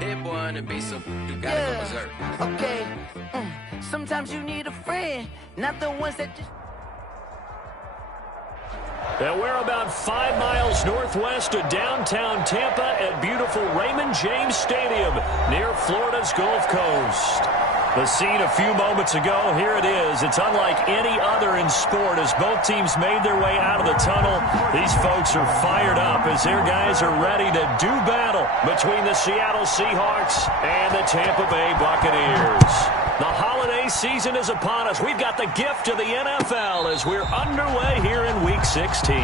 Hit boy on the beat, so you gotta go berserk. Okay. Sometimes you need a friend, not the ones that just... And we're about 5 miles northwest of downtown Tampa at beautiful Raymond James Stadium near Florida's Gulf Coast. The scene a few moments ago, here it is. It's unlike any other in sport as both teams made their way out of the tunnel. These folks are fired up as their guys are ready to do battle between the Seattle Seahawks and the Tampa Bay Buccaneers. The holiday season is upon us. We've got the gift of the NFL as we're underway here in Week 16.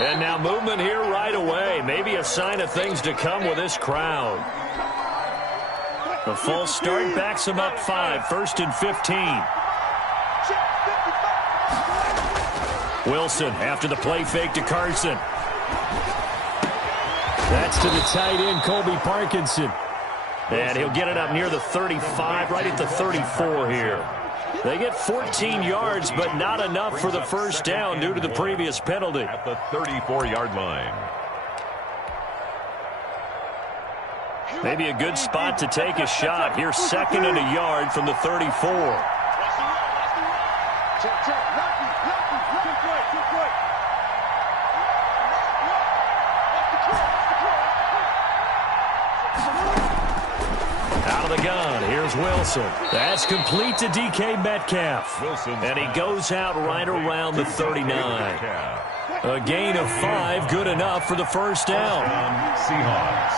And now movement here right away. Maybe a sign of things to come with this crowd. The false start backs him up 5, 1st and 15. Wilson after the play fake to Carson. That's to the tight end, Colby Parkinson. And he'll get it up near the 35, right at the 34 here. They get 14 yards, but not enough for the first down due to the previous penalty. At the 34-yard line. Maybe a good spot to take a shot. Here's 2nd and a yard from the 34. Out of the gun, here's Wilson. That's complete to DK Metcalf. And he goes out right around the 39. A gain of 5, good enough for the first down. Seahawks.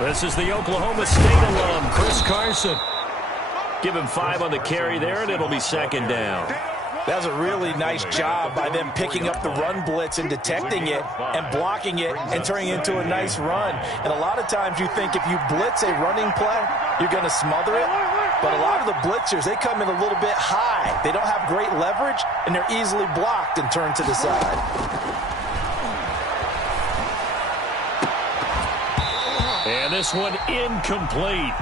This is the Oklahoma State alum, Chris Carson. Give him 5 on the carry there, and it'll be 2nd down. That was a really nice job by them picking up the run blitz and detecting it and blocking it and turning it into a nice run. And a lot of times you think if you blitz a running play, you're going to smother it. But a lot of the blitzers, they come in a little bit high. They don't have great leverage, and they're easily blocked and turned to the side. And this one incomplete.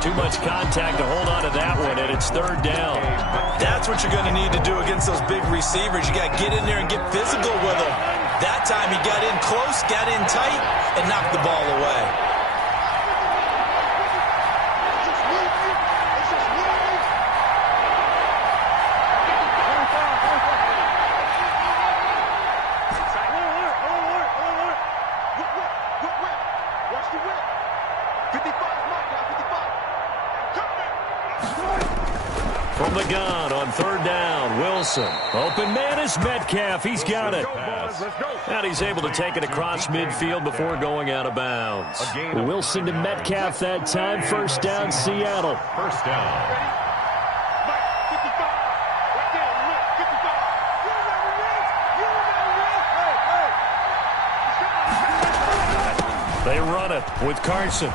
Too much contact to hold on to that one, and it's 3rd down. That's what you're going to need to do against those big receivers. You got to get in there and get physical with them. That time he got in close, got in tight, and knocked the ball away. From the gun on 3rd down, Wilson. Open man is Metcalf. He's got it. And he's able to take it across midfield before going out of bounds. Wilson to Metcalf that time. 1st down, Seattle. 1st down. They run it with Carson.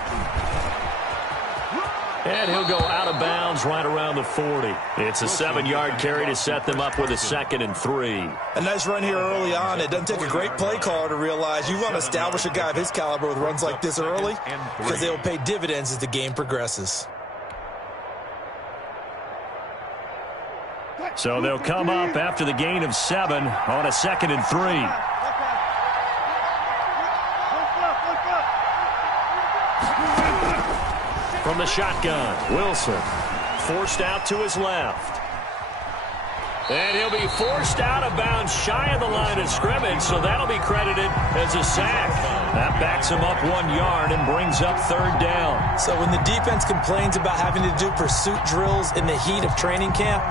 And he'll go out of bounds right around the 40. It's a 7-yard carry to set them up with a 2nd and 3. A nice run here early on. It doesn't take a great play caller to realize you want to establish a guy of his caliber with runs like this early because they will pay dividends as the game progresses. So they'll come up after the gain of 7 on a 2nd and 3. From the shotgun, Wilson forced out to his left. And he'll be forced out of bounds shy of the line of scrimmage, so that'll be credited as a sack. That backs him up 1 yard and brings up 3rd down. So when the defense complains about having to do pursuit drills in the heat of training camp,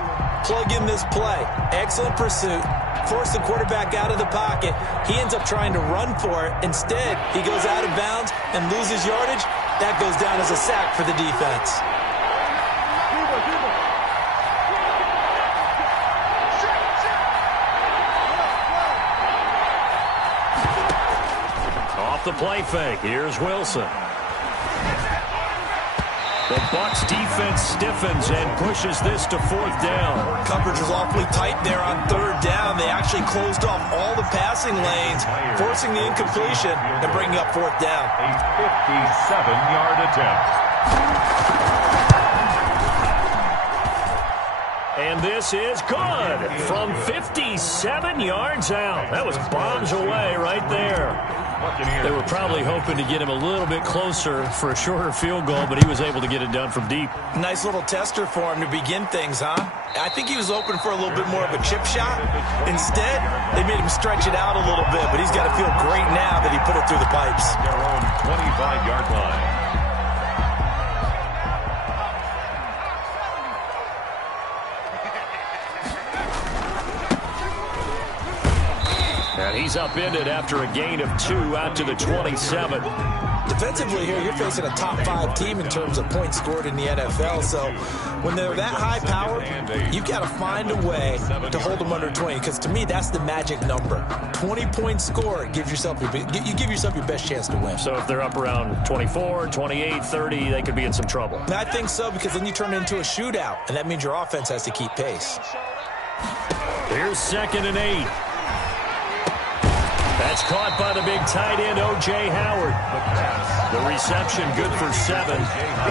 plug in this play. Excellent pursuit. Force the quarterback out of the pocket. He ends up trying to run for it. Instead, he goes out of bounds and loses yardage. That goes down as a sack for the defense. off the play fake. Here's Wilson. The Bucs defense stiffens and pushes this to 4th down. Coverage was awfully tight there on 3rd down. They actually closed off all the passing lanes, forcing the incompletion and bringing up 4th down. A 57-yard attempt. And this is good from 57 yards out. That was bombs away right there. They were probably hoping to get him a little bit closer for a shorter field goal, but he was able to get it done from deep. Nice little tester for him to begin things, huh? I think he was open for a little bit more of a chip shot. Instead, they made him stretch it out a little bit, but he's got to feel great now that he put it through the pipes. Their own 25-yard line. And he's upended after a gain of 2 out to the 27. Defensively here, you're facing a top 5 team in terms of points scored in the NFL. So when they're that high powered, you've got to find a way to hold them under 20. Because to me, that's the magic number. 20 points scored gives yourself you give yourself your best chance to win. So if they're up around 24, 28, 30, they could be in some trouble. And I think so, because then you turn it into a shootout, and that means your offense has to keep pace. Here's 2nd and 8. That's caught by the big tight end, O.J. Howard. The reception good for 7.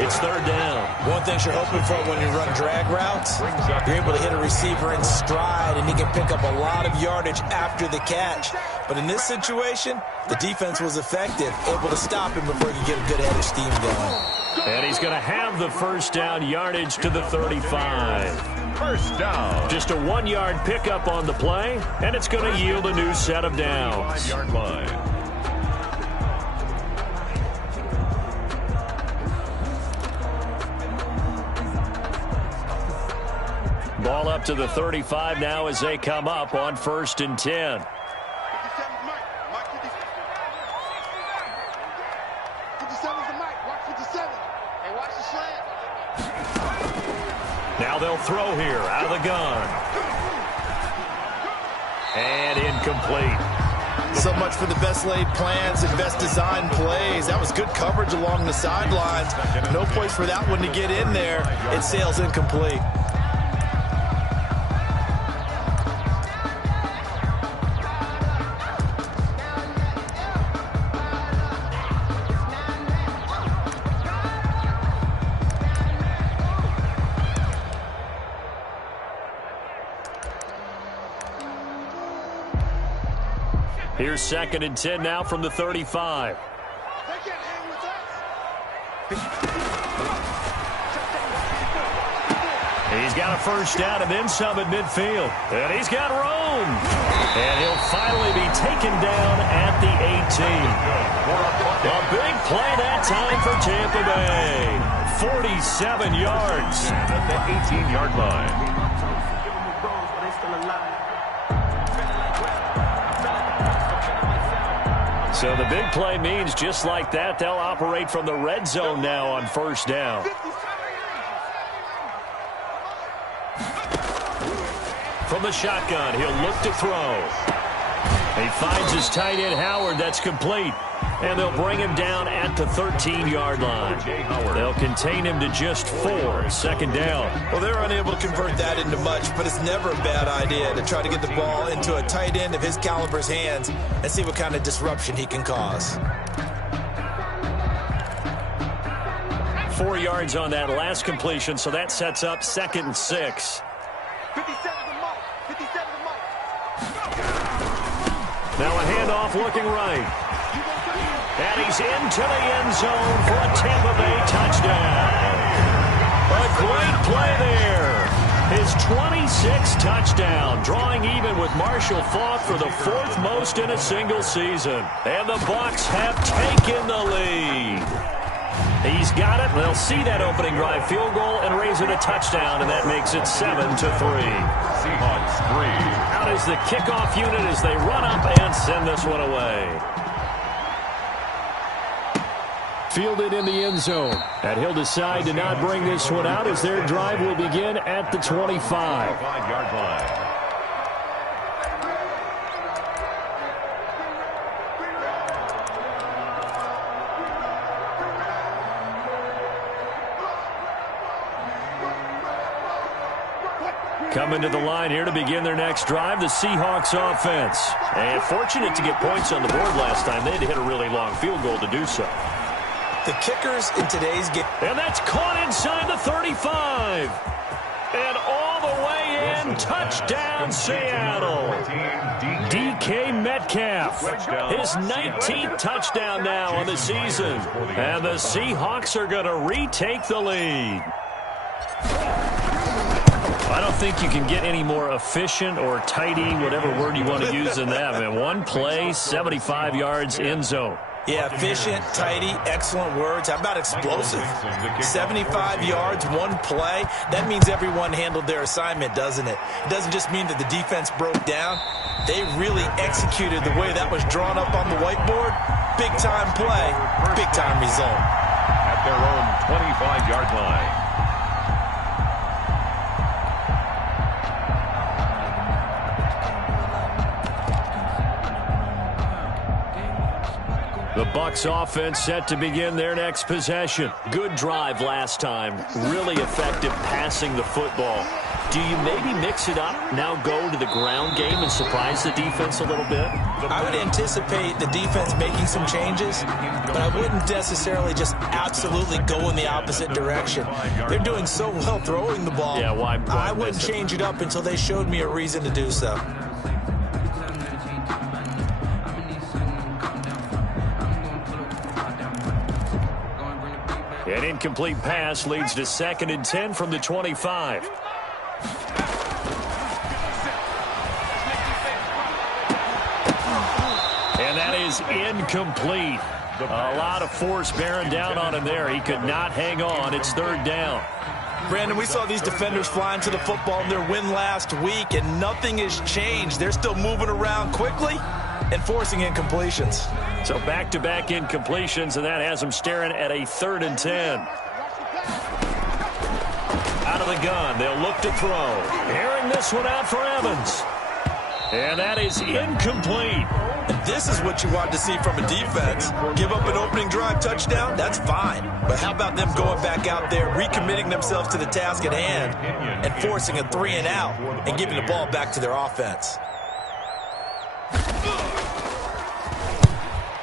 It's 3rd down. One thing you're hoping for when you run drag routes, you're able to hit a receiver in stride, and he can pick up a lot of yardage after the catch. But in this situation, the defense was effective, able to stop him before he could get a good head of steam going. And he's going to have the 1st down, yardage to the 35. 1st down. Just a 1-yard pickup on the play, and it's going to yield a new set of downs. 5-yard line. Ball up to the 35 now as they come up on 1st and 10. Now they'll throw here out of the gun. And incomplete. So much for the best laid plans and best designed plays. That was good coverage along the sidelines. No place for that one to get in there. It sails incomplete. Here's 2nd and 10 now from the 35. He's got a 1st down and then some at midfield. And he's got room. And he'll finally be taken down at the 18. A big play that time for Tampa Bay. 47 yards. At the 18-yard line. So the big play means just like that, they'll operate from the red zone now on 1st down. From the shotgun, he'll look to throw. He finds his tight end, Howard. That's complete. And they'll bring him down at the 13-yard line. They'll contain him to just 4. 2nd down. Well, they're unable to convert that into much, but it's never a bad idea to try to get the ball into a tight end of his caliber's hands and see what kind of disruption he can cause. 4 yards on that last completion, so that sets up 2nd and 6. Now a handoff looking right. And he's into the end zone for a Tampa Bay touchdown. A great play there. His 26th touchdown, drawing even with Marshall Faulk for the 4th most in a single season. And the Bucs have taken the lead. He's got it. They'll see that opening drive field goal and raise it a touchdown, and that makes it 7-3. Seahawks 3. Out is the kickoff unit as they run up and send this one away. Fielded in the end zone. And he'll decide to not bring this one out as their drive will begin at the 25. 5-yard line. Coming to the line here to begin their next drive, the Seahawks offense. And fortunate to get points on the board last time. They had to hit a really long field goal to do so. The kickers in today's game. And that's caught inside the 35. And all the way in, touchdown Seattle. DK Metcalf, his 19th touchdown now on the season. And the Seahawks are going to retake the lead. I don't think you can get any more efficient or tidy, whatever word you want to use in that. Man, one play, 75 yards, end zone. Yeah, efficient, tidy, excellent words. How about explosive? 75 yards, one play. That means everyone handled their assignment, doesn't it? It doesn't just mean that the defense broke down. They really executed the way that was drawn up on the whiteboard. Big-time play, big-time result. At their own 25-yard line. The Bucs offense set to begin their next possession. Good drive last time. Really effective passing the football. Do you maybe mix it up, now go to the ground game and surprise the defense a little bit? I would anticipate the defense making some changes, but I wouldn't necessarily just absolutely go in the opposite direction. They're doing so well throwing the ball. Yeah, why I wouldn't change it up until they showed me a reason to do so. An incomplete pass leads to 2nd and 10 from the 25. And that is incomplete. A lot of force bearing down on him there. He could not hang on. It's 3rd down. Brandon, we saw these defenders flying to the football in their win last week, and nothing has changed. They're still moving around quickly and forcing incompletions. So back-to-back incompletions, and that has them staring at a 3rd and 10. Out of the gun, they'll look to throw. Airing this one out for Evans. And that is incomplete. And this is what you want to see from a defense. Give up an opening drive touchdown, that's fine. But how about them going back out there, recommitting themselves to the task at hand, and forcing a 3 and out, and giving the ball back to their offense.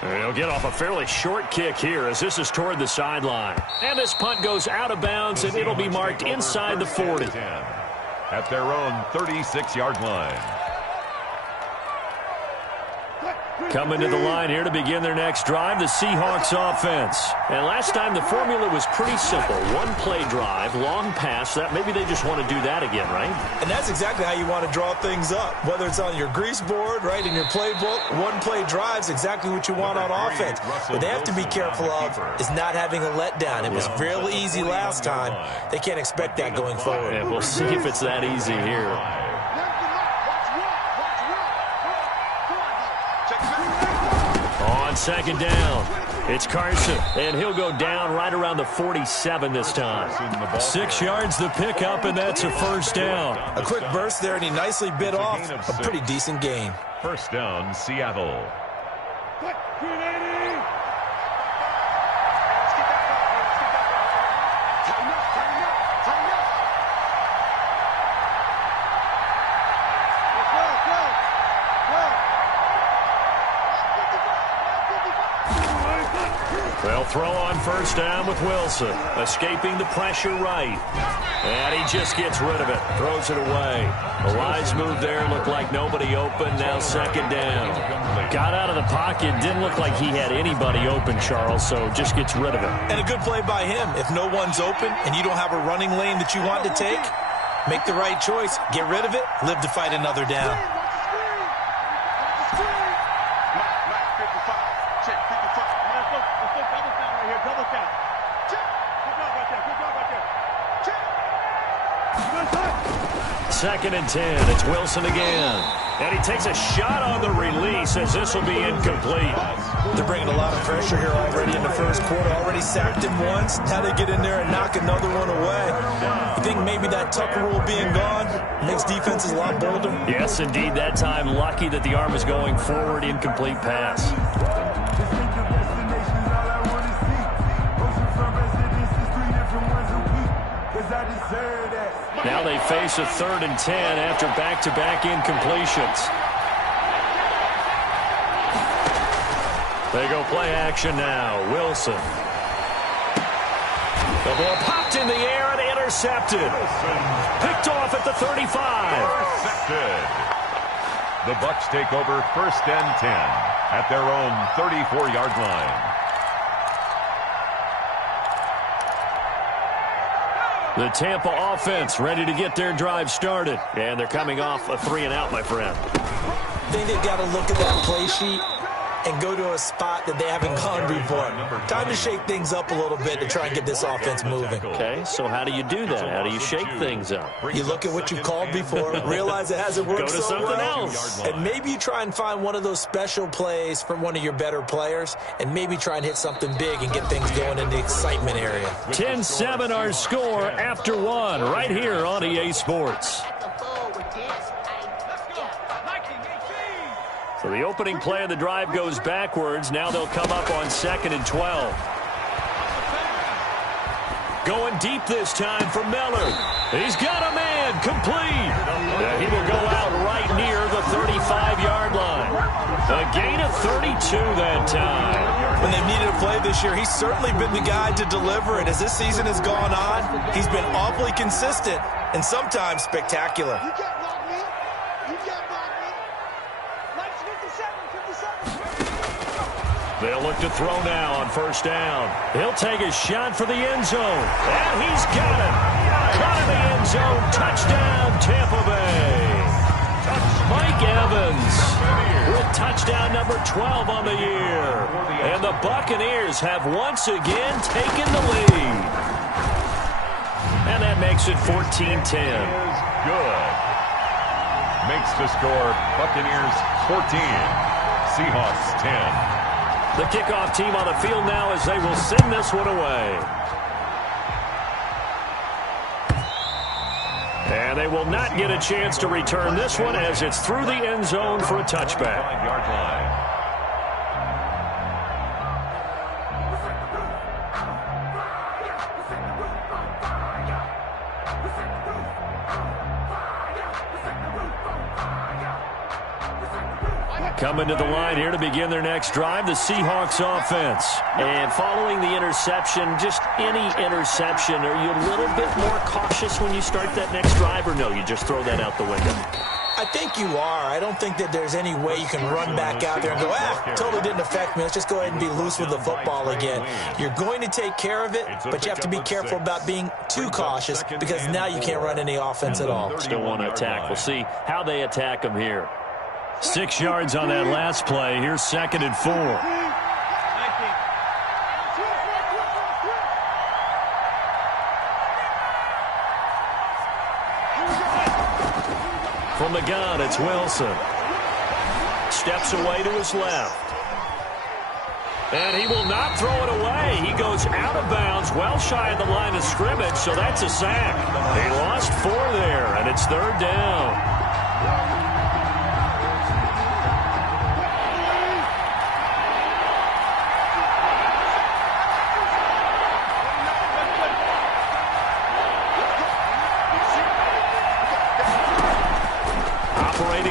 He'll get off a fairly short kick here as this is toward the sideline. And this punt goes out of bounds, and it'll be marked inside the 40. At their own 36-yard line. Coming to the line here to begin their next drive, the Seahawks offense. And last time the formula was pretty simple. One play drive, long pass. That maybe they just want to do that again, right? And that's exactly how you want to draw things up. Whether it's on your grease board, right, in your playbook, one play drive's exactly what you want on offense. What they have to be careful of is not having a letdown. It was fairly easy last time. They can't expect that going forward. And we'll see if it's that easy here. On 2nd down, it's Carson, and he'll go down right around the 47 this time. 6 yards the pickup, and that's a 1st down. A quick burst there, and he nicely bit off a pretty decent gain. 1st down, Seattle. They'll throw on 1st down with Wilson, escaping the pressure right. And he just gets rid of it, throws it away. The lines move there, looked like nobody open, now 2nd down. Got out of the pocket, didn't look like he had anybody open, Charles, so just gets rid of it. And a good play by him. If no one's open and you don't have a running lane that you want to take, make the right choice, get rid of it, live to fight another down. Second and 10. It's Wilson again. And he takes a shot on the release as this will be incomplete. They're bringing a lot of pressure here already in the 1st quarter. Already sacked him once. Now they get in there and knock another one away. You think maybe that Tucker rule being gone makes defenses a lot bolder? Yes, indeed. That time lucky that the arm is going forward. Incomplete pass. Now they face a 3rd and 10 after back-to-back incompletions. They go play action now. Wilson. The ball popped in the air and intercepted. Picked off at the 35. Intercepted. The Bucs take over 1st and 10 at their own 34-yard line. The Tampa offense ready to get their drive started. And they're coming off a 3-and-out, my friend. I think they've got to look at that play sheet and go to a spot that they haven't gone before. Time to shake things up a little bit to try and get this offense moving. Okay, so how do you do that? How do you shake things up? You look at what you've called before, realize it hasn't worked Go to so something well, else. and maybe you try and find one of those special plays from one of your better players, and maybe try and hit something big and get things going in the excitement area. 10-7 our score after 1 right here on EA Sports. So the opening play of the drive goes backwards. Now they'll come up on 2nd and 12. Going deep this time for Miller. He's got a man complete. He will go out right near the 35-yard line. A gain of 32 that time. When they've needed a play this year, he's certainly been the guy to deliver it. As this season has gone on, he's been awfully consistent and sometimes spectacular. They'll look to throw now on 1st down. He'll take a shot for the end zone. And he's got it. Caught in the end zone. Touchdown, Tampa Bay. Mike Evans with touchdown number 12 on the year. And the Buccaneers have once again taken the lead. And that makes it 14-10. Good. Makes the score Buccaneers 14, Seahawks 10. The kickoff team on the field now as they will send this one away. And they will not get a chance to return this one as it's through the end zone for a touchback. 5-yard line. Coming to the line here to begin their next drive, the Seahawks offense. And following the interception, just any interception, are you a little bit more cautious when you start that next drive, or no, you just throw that out the window? I think you are. I don't think that there's any way you can run back out there and go, totally didn't affect me. Let's just go ahead and be loose with the football again. You're going to take care of it, but you have to be careful about being too cautious because now you can't run any offense at all. Still want to attack. We'll see how they attack them here. 6 yards on that last play. Here's 2nd and 4. From the gun, it's Wilson. Steps away to his left. And he will not throw it away. He goes out of bounds, well shy of the line of scrimmage, so that's a sack. He lost 4 there, and it's 3rd down.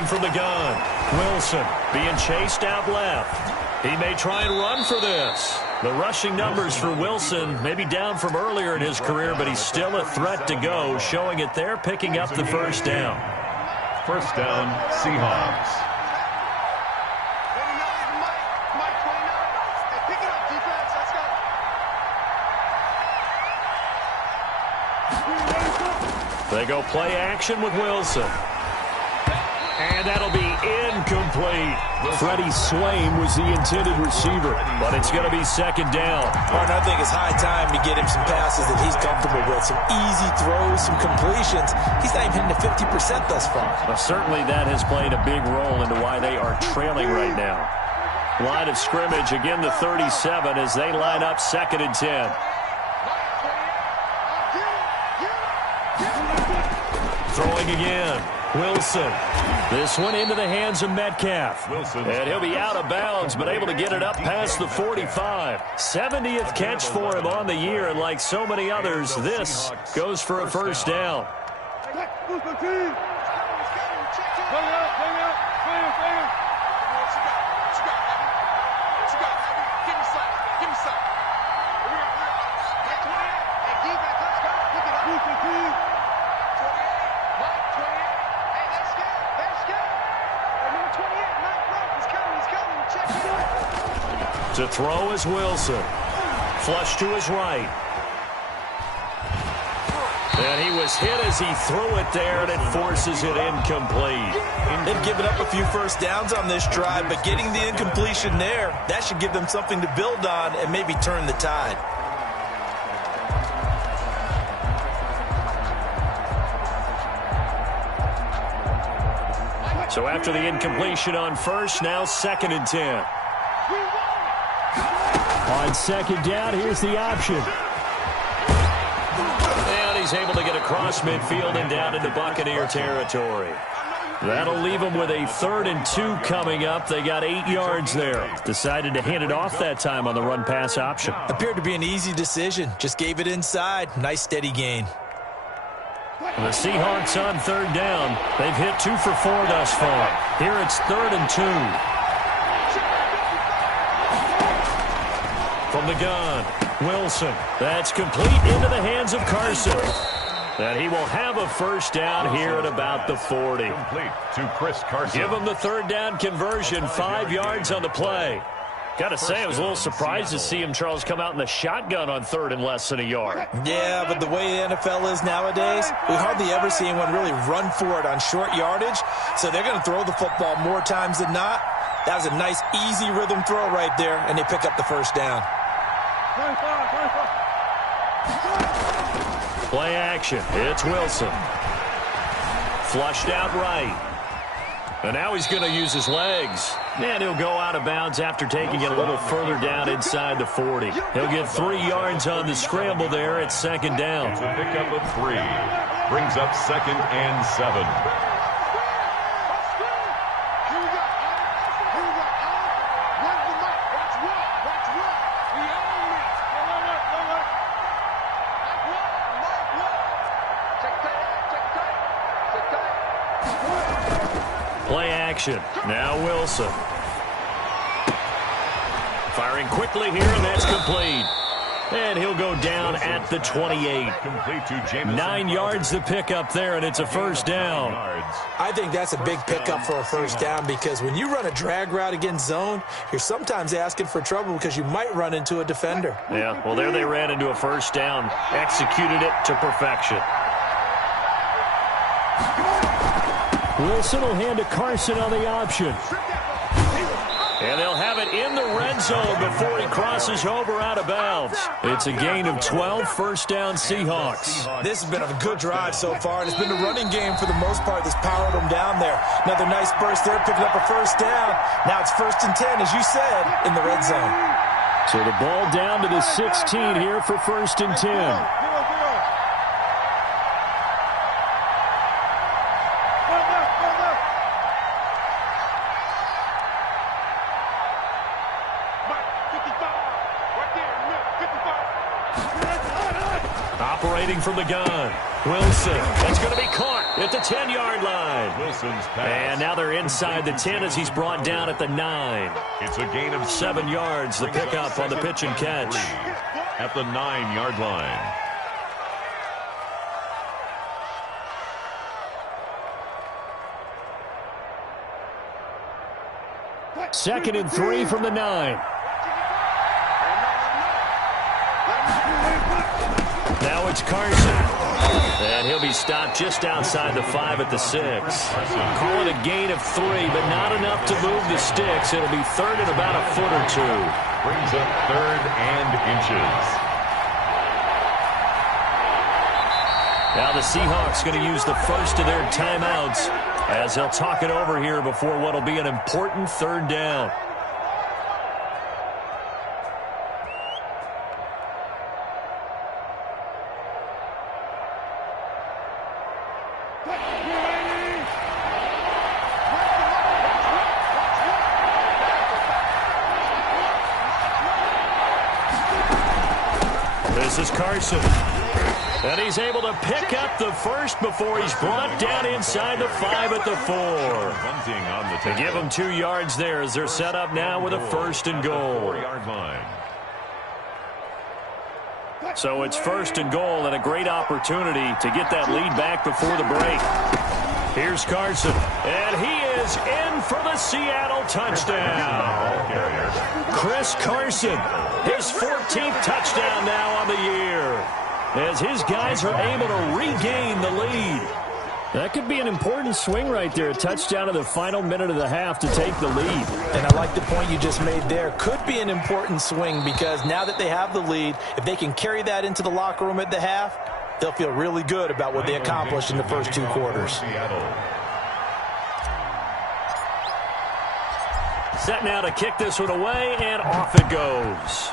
From the gun, Wilson being chased out left. He may try and run for this. The rushing numbers for Wilson may be down from earlier in his career, but he's still a threat to go, showing it there, picking up the 1st down. 1st down, Seahawks. They go play action with Wilson. And that'll be incomplete. Freddie Swain was the intended receiver, but it's going to be 2nd down. Martin, I think it's high time to get him some passes that he's comfortable with. Some easy throws, some completions. He's not even hitting to 50% thus far. Well, certainly that has played a big role into why they are trailing right now. Line of scrimmage, again the 37 as they line up 2nd and 10. Throwing again. Wilson. This one into the hands of Metcalf. And he'll be out of bounds, but able to get it up past the 45. 70th catch for him on the year, and like so many others, this goes for a 1st down. To throw is Wilson. Flush to his right. And he was hit as he threw it there, and it forces it incomplete. They've given up a few first downs on this drive, but getting the incompletion there, that should give them something to build on and maybe turn the tide. So after the incompletion on first, now 2nd and 10. On 2nd down, here's the option. And he's able to get across midfield and down into Buccaneer territory. That'll leave them with a 3rd and 2 coming up. They got 8 yards there. Decided to hand it off that time on the run-pass option. Appeared to be an easy decision. Just gave it inside. Nice steady gain. The Seahawks on 3rd down. They've hit 2 for 4 thus far. Here it's 3rd and 2. From the gun, Wilson. That's complete into the hands of Carson. And he will have a first down here at about the 40. Complete to Chris Carson. Give him the 3rd down conversion, 5 yards on the play. Got to say, I was a little surprised to see him, Charles, come out in the shotgun on 3rd and less than a yard. Yeah, but the way the NFL is nowadays, we hardly ever see anyone really run for it on short yardage. So they're going to throw the football more times than not. That was a nice, easy rhythm throw right there, and they pick up the first down. Play action. It's Wilson. Flushed out right. And now he's going to use his legs. And he'll go out of bounds after taking it a little further down inside the 40. He'll get 3 yards on the scramble there at 2nd down. It's a pickup of 3. Brings up 2nd and 7. Play action. Now Wilson. Firing quickly here, and that's complete. And he'll go down at the 28. Complete to Jameson. 9 yards to pick up there, and it's a first down. I think that's a big pickup for a first down because when you run a drag route against zone, you're sometimes asking for trouble because you might run into a defender. Yeah, well, there they ran into a first down. Executed it to perfection. Wilson will hand to Carson on the option. And they'll have it in the red zone before he crosses over out of bounds. It's a gain of 12, first down Seahawks. This has been a good drive so far, and it's been the running game for the most part that's powered them down there. Another nice burst there, picking up a first down. Now it's 1st and 10, as you said, in the red zone. So the ball down to the 16 here for 1st and 10. Operating from the gun. Wilson. That's going to be caught at the 10-yard line. Wilson's pass. And now they're inside the 10 as he's brought down at the 9. It's a gain of 7 yards, the pickup on the pitch and catch. At the 9-yard line. Second and 3 from the 9. Now it's Carson. And he'll be stopped just outside the 5 at the 6. Call it a gain of 3, but not enough to move the sticks. It'll be 3rd and about a foot or 2. Brings up 3rd and inches. Now the Seahawks going to use the first of their timeouts as they'll talk it over here before what will be an important 3rd down. This is Carson. And he's able to pick up the first before he's brought down inside the 5 at the 4. To give him 2 yards there as they're set up now with a 1st and goal. So it's 1st and goal and a great opportunity to get that lead back before the break. Here's Carson, and he is in for the Seattle touchdown. Chris Carson, his 14th touchdown now on the year, as his guys are able to regain the lead. That could be an important swing right there, a touchdown in the final minute of the half to take the lead. And I like the point you just made there. Could be an important swing because now that they have the lead, if they can carry that into the locker room at the half, they'll feel really good about what they accomplished in the first 2 quarters. Set now to kick this one away, and off it goes.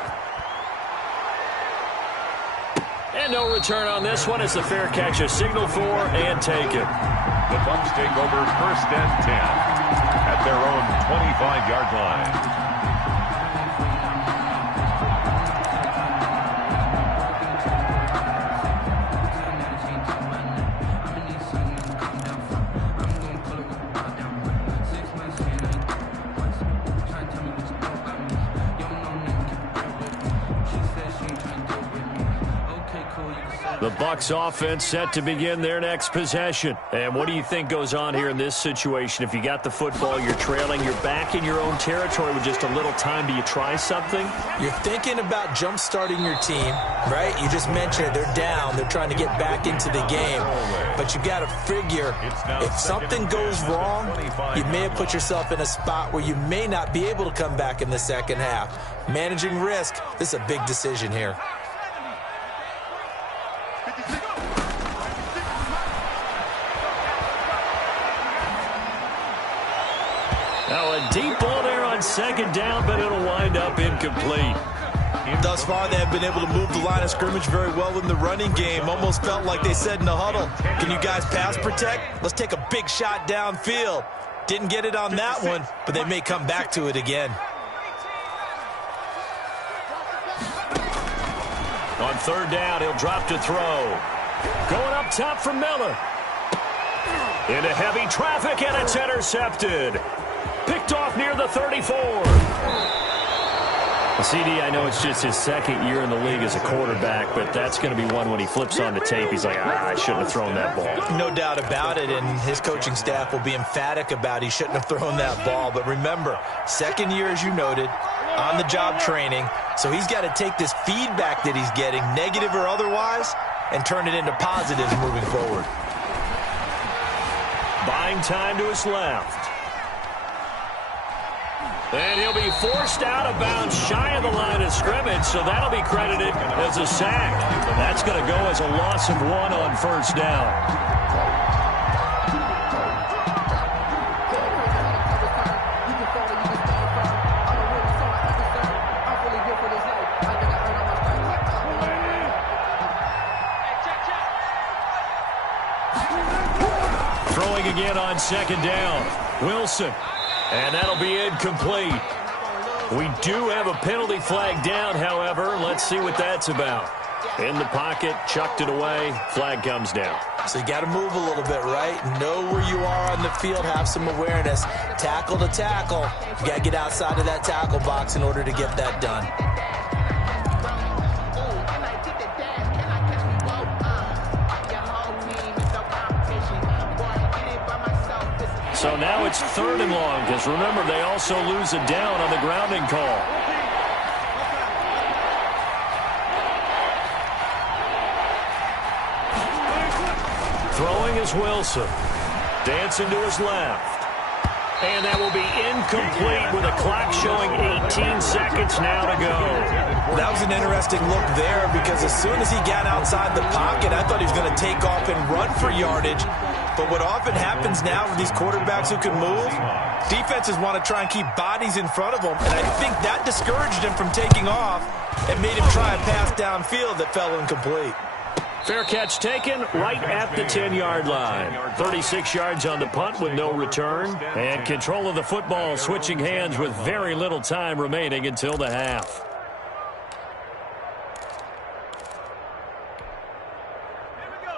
And no return on this one as the fair catch is signaled for and taken. The Bucs take over 1st and 10 at their own 25-yard line. The Bucs offense set to begin their next possession. And what do you think goes on here in this situation? If you got the football, you're trailing, you're back in your own territory with just a little time. Do you try something? You're thinking about jump-starting your team, right? You just mentioned it. They're down. They're trying to get back into the game. But you got to figure if something goes wrong, you may have put yourself in a spot where you may not be able to come back in the second half. Managing risk, this is a big decision here. Now a deep ball there on 2nd down, but it'll wind up incomplete. Thus far, they have been able to move the line of scrimmage very well in the running game. Almost felt like they said in the huddle, can you guys pass protect? Let's take a big shot downfield. Didn't get it on that one, but they may come back to it again. On 3rd down, he'll drop to throw. Going up top from Miller. Into heavy traffic, and it's intercepted. Picked off near the 34. CD, I know it's just his 2nd year in the league as a quarterback, but that's going to be one when he flips on the tape. He's like, I shouldn't have thrown that ball. No doubt about it, and his coaching staff will be emphatic about he shouldn't have thrown that ball. But remember, 2nd year, as you noted, on-the-job training, so he's got to take this feedback that he's getting, negative or otherwise, and turn it into positives moving forward. Buying time to his left. And he'll be forced out of bounds shy of the line of scrimmage, so that'll be credited as a sack. That's going to go as a loss of 1 on 1st down. Throwing again on 2nd down. Wilson. And that'll be incomplete. We do have a penalty flag down, however. Let's see what that's about. In the pocket, chucked it away. Flag comes down. So you got to move a little bit, right? Know where you are on the field, have some awareness. Tackle to tackle. You got to get outside of that tackle box in order to get that done. So now it's 3rd and long, because remember, they also lose a down on the grounding call. Throwing is Wilson. Dancing to his left. And that will be incomplete with a clock showing 18 seconds now to go. That was an interesting look there because as soon as he got outside the pocket, I thought he was going to take off and run for yardage. But what often happens now with these quarterbacks who can move, defenses want to try and keep bodies in front of them. And I think that discouraged him from taking off and made him try a pass downfield that fell incomplete. Fair catch taken right at the 10-yard line. 36 yards on the punt with no return. And control of the football switching hands with very little time remaining until the half.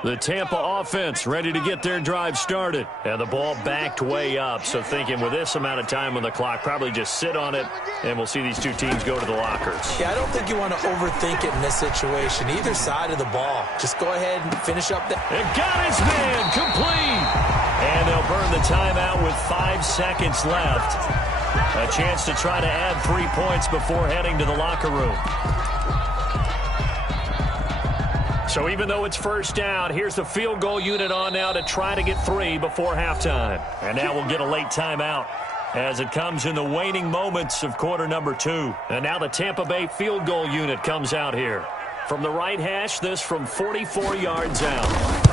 The Tampa offense ready to get their drive started. And the ball backed way up. So thinking with this amount of time on the clock, probably just sit on it, and we'll see these two teams go to the lockers. Yeah, I don't think you want to overthink it in this situation. Either side of the ball. Just go ahead and finish up the... It got his man complete. And they'll burn the timeout with 5 seconds left. A chance to try to add 3 points before heading to the locker room. So even though it's first down, here's the field goal unit on now to try to get 3 before halftime. And now we'll get a late timeout as it comes in the waning moments of quarter number 2. And now the Tampa Bay field goal unit comes out here. From the right hash, this from 44 yards out.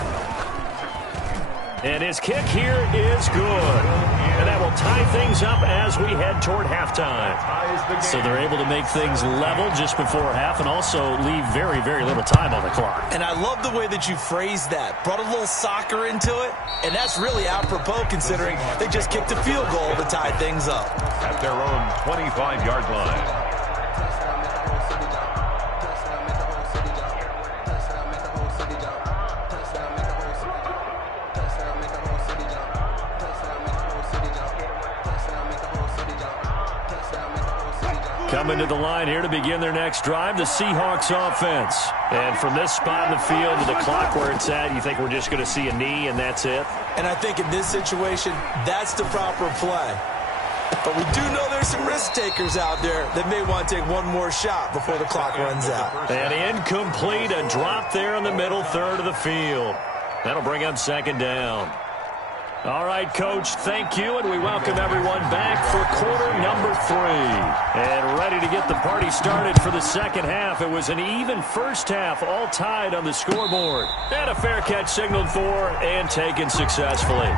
And his kick here is good. And that will tie things up as we head toward halftime. So they're able to make things level just before half and also leave very, very little time on the clock. And I love the way that you phrased that. Brought a little soccer into it. And that's really apropos considering they just kicked a field goal to tie things up. At their own 25-yard line. Coming to the line here to begin their next drive, the Seahawks offense. And from this spot in the field to the clock where it's at, you think we're just going to see a knee and that's it? And I think in this situation, that's the proper play. But we do know there's some risk takers out there that may want to take one more shot before the clock runs out. And incomplete, a drop there in the middle third of the field. That'll bring up second down. All right, Coach, thank you, and we welcome everyone back for quarter number 3. And ready to get the party started for the second half. It was an even first half, all tied on the scoreboard. And a fair catch signaled for and taken successfully.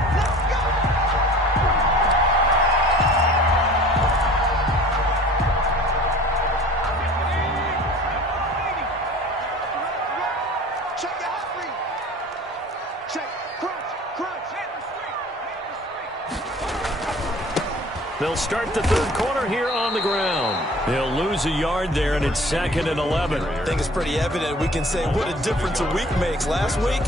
They'll start the third quarter here on the ground. They'll lose a yard there, and it's 2nd and 11. I think it's pretty evident. We can say what a difference a week makes. Last week,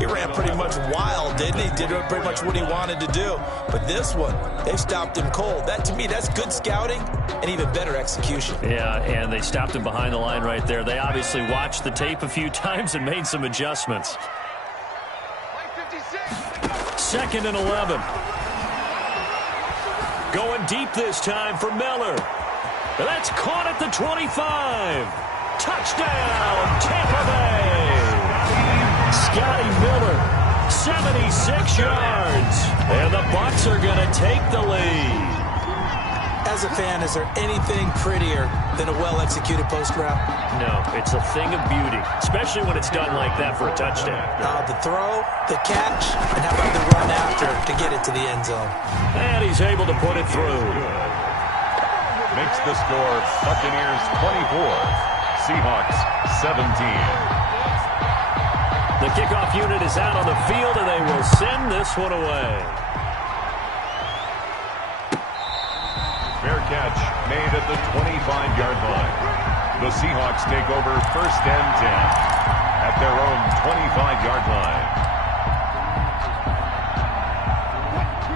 he ran pretty much wild, didn't he? Did pretty much what he wanted to do. But this one, they stopped him cold. That, to me, that's good scouting and even better execution. Yeah, and they stopped him behind the line right there. They obviously watched the tape a few times and made some adjustments. 2nd and 11. Going deep this time for Miller. That's caught at the 25. Touchdown, Tampa Bay. Scotty Miller, 76 yards. And the Bucs are going to take the lead. As a fan, is there anything prettier than a well-executed post route? No, it's a thing of beauty, especially when it's done like that for a touchdown. The throw, the catch, and how about the run after to get it to the end zone? And he's able to put it through. Makes the score Buccaneers 24, Seahawks 17. The kickoff unit is out on the field, and they will send this one away. Fair catch made at the 25-yard line. The Seahawks take over 1st and 10 at their own 25-yard line.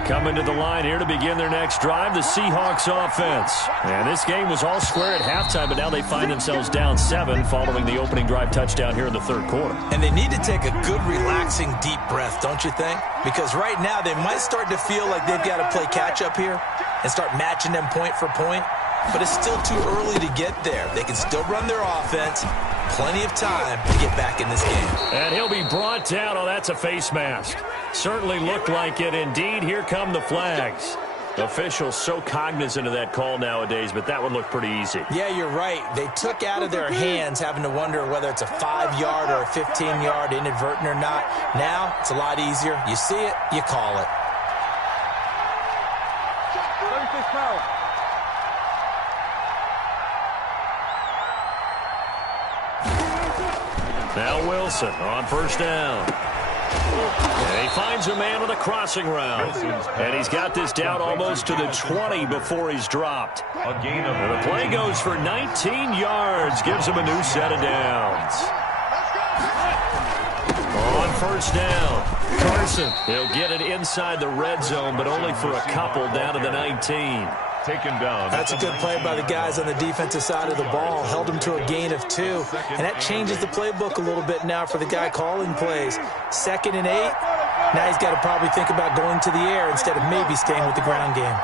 Coming to the line here to begin their next drive, the Seahawks offense. And this game was all square at halftime, but now they find themselves down 7 following the opening drive touchdown here in the third quarter. And they need to take a good, relaxing, deep breath, don't you think? Because right now they might start to feel like they've got to play catch-up here and start matching them point for point. But it's still too early to get there. They can still run their offense. Plenty of time to get back in this game. And he'll be brought down. Oh, that's a face mask. Certainly looked like it. Indeed, here come the flags. Officials so cognizant of that call nowadays, but that one looked pretty easy. Yeah, you're right. They took out of their hands having to wonder whether it's a 5-yard or a 15-yard inadvertent or not. Now, it's a lot easier. You see it, you call it. Now Wilson on first down. And he finds a man with a crossing route. And he's got this down almost to the 20 before he's dropped. And the play goes for 19 yards. Gives him a new set of downs. On first down. Carson, he'll get it inside the red zone, but only for a couple down to the 19. Taken down. That's a good play by the guys on the defensive side of the ball. Held them to a gain of 2. And that changes the playbook a little bit now for the guy calling plays. 2nd and 8. Now he's got to probably think about going to the air instead of maybe staying with the ground game.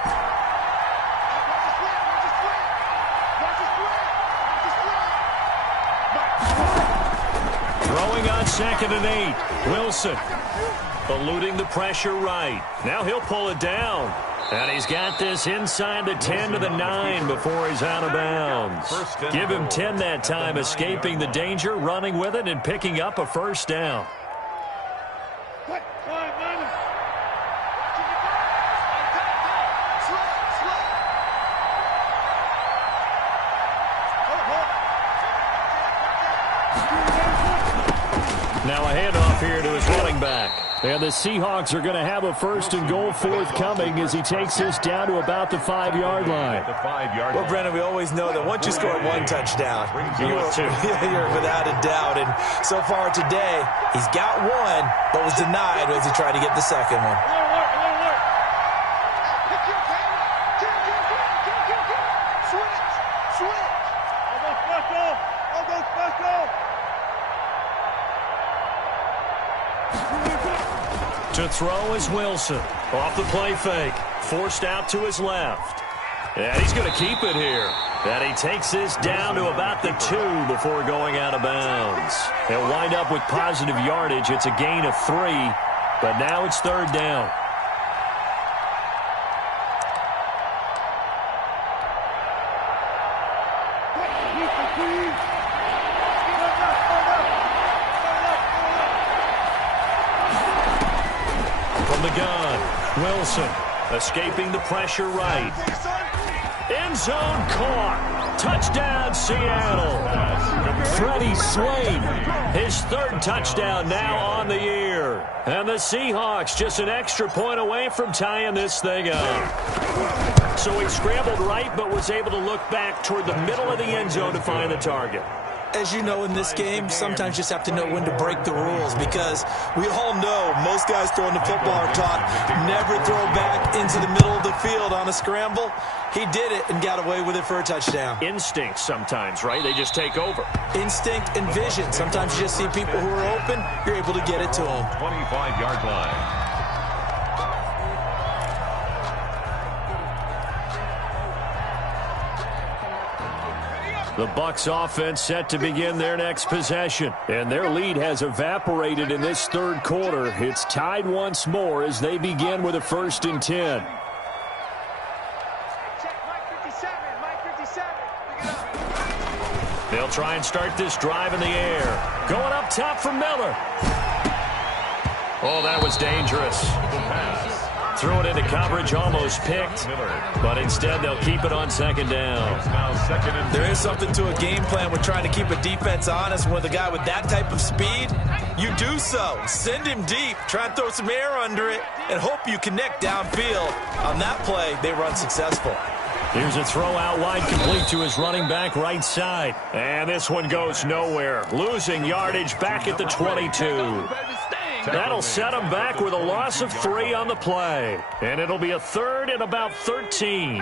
Throwing on 2nd and 8. Wilson eluding the pressure right. Now he'll pull it down. And he's got this inside the 10 to the 9 before he's out of bounds. Give him 10 that time, escaping the danger, running with it, and picking up a first down. Now a handoff here to his running back. And the Seahawks are going to have a 1st and goal forthcoming as he takes this down to about the 5-yard line. Well, Brennan, we always know that once you score 1 touchdown, you're without a doubt. And so far today, he's got 1, but was denied as he tried to get the 2nd one. To throw is Wilson. Off the play fake. Forced out to his left. And he's going to keep it here. And he takes this down to about the 2 before going out of bounds. He'll wind up with positive yardage. It's a gain of 3. But now it's 3rd down. Wilson escaping the pressure right. End zone caught. Touchdown, Seattle. Freddie Swain, his 3rd touchdown now on the year. And the Seahawks just an extra point away from tying this thing up. So he scrambled right, but was able to look back toward the middle of the end zone to find the target. As you know, in this game, sometimes you just have to know when to break the rules, because we all know most guys throwing the football are taught never throw back into the middle of the field on a scramble. He did it and got away with it for a touchdown. Instinct sometimes, right? They just take over. Instinct and vision. Sometimes you just see people who are open, you're able to get it to them. 25-yard line. The Bucs offense set to begin their next possession. And their lead has evaporated in this 3rd quarter. It's tied once more as they begin with a 1st and 10. They'll try and start this drive in the air. Going up top for Miller. Oh, that was dangerous. Threw it into coverage, almost picked, but instead they'll keep it on 2nd down. There is something to a game plan with trying to keep a defense honest. With a guy with that type of speed, you do so. Send him deep, try and throw some air under it, and hope you connect downfield. On that play, they run successful. Here's a throw out wide, complete to his running back right side. And this one goes nowhere. Losing yardage back at the 22. That'll set him back with a loss of 3 on the play. And it'll be a 3rd and about 13.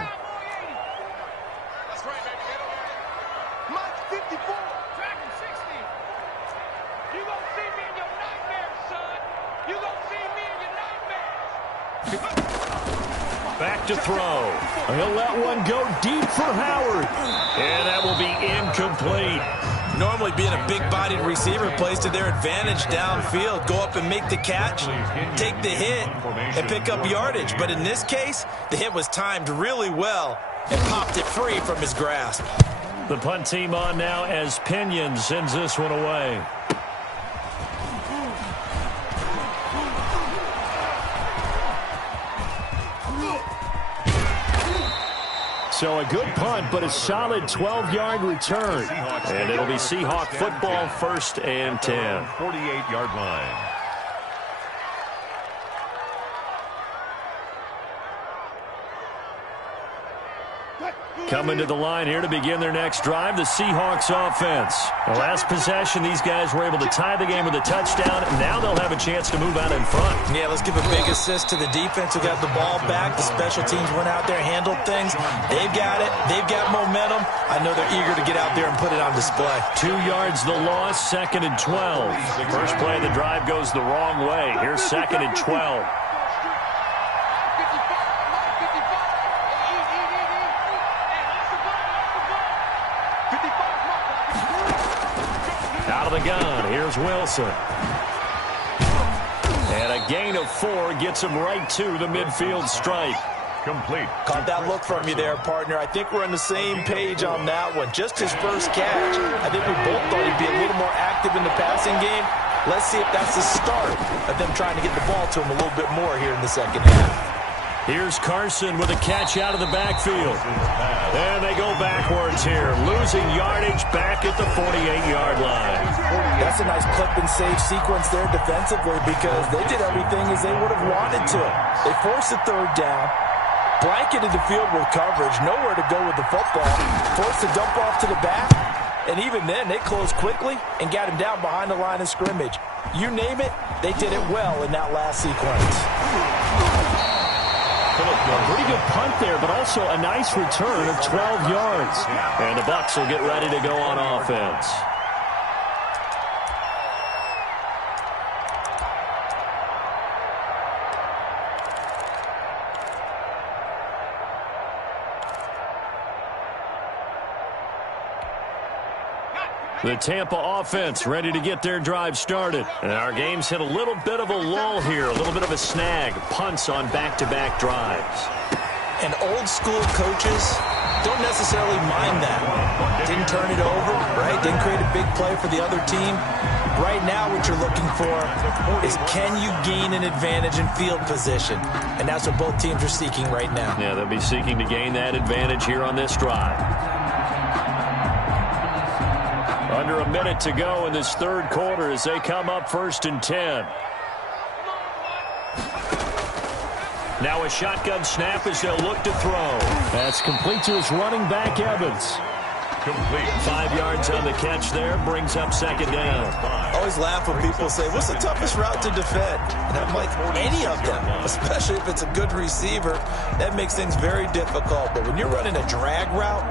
Back to throw. He'll let one go deep for Howard. And that will be incomplete. Normally being a big-bodied receiver plays to their advantage downfield. Go up and make the catch, take the hit, and pick up yardage. But in this case, the hit was timed really well and popped it free from his grasp. The punt team on now as Pinion sends this one away. So a good punt, but a solid 12-yard return. And it'll be Seahawk football, 1st and 10. 48-yard line. Coming to the line here to begin their next drive, the Seahawks offense. The last possession, these guys were able to tie the game with a touchdown, and now they'll have a chance to move out in front. Yeah, let's give a big assist to the defense who got the ball back. The special teams went out there, handled things. They've got it. They've got momentum. I know they're eager to get out there and put it on display. 2 yards the loss, 2nd and 12. First play of the drive goes the wrong way. Here's 2nd and 12. Out of the gun, here's Wilson. And a gain of 4 gets him right to the midfield stripe. Complete. Caught that look from you there, partner. I think we're on the same page on that one. Just his first catch. I think we both thought he'd be a little more active in the passing game. Let's see if that's the start of them trying to get the ball to him a little bit more here in the second half. Here's Carson with a catch out of the backfield. And they go backwards here, losing yardage back at the 48-yard line. That's a nice clip and save sequence there defensively because they did everything as they would have wanted to. They forced the third down, blanketed the field with coverage, nowhere to go with the football, forced to dump off to the back, and even then they closed quickly and got him down behind the line of scrimmage. You name it, they did it well in that last sequence. A pretty good punt there, but also a nice return of 12 yards. And the Bucs will get ready to go on offense. The Tampa offense ready to get their drive started. And our game's hit a little bit of a lull here, a little bit of a snag. Punts on back-to-back drives. And old school coaches don't necessarily mind that. Didn't turn it over, right? Didn't create a big play for the other team. Right now what you're looking for is can you gain an advantage in field position? And that's what both teams are seeking right now. Yeah, they'll be seeking to gain that advantage here on this drive. Under a minute to go in this third quarter as they come up 1st and 10. Now a shotgun snap as they'll look to throw. That's complete to his running back, Evans. Complete. 5 yards on the catch there, brings up 2nd down. I always laugh when people say, what's the toughest route to defend? And I'm like, any of them, especially if it's a good receiver. That makes things very difficult. But when you're running a drag route,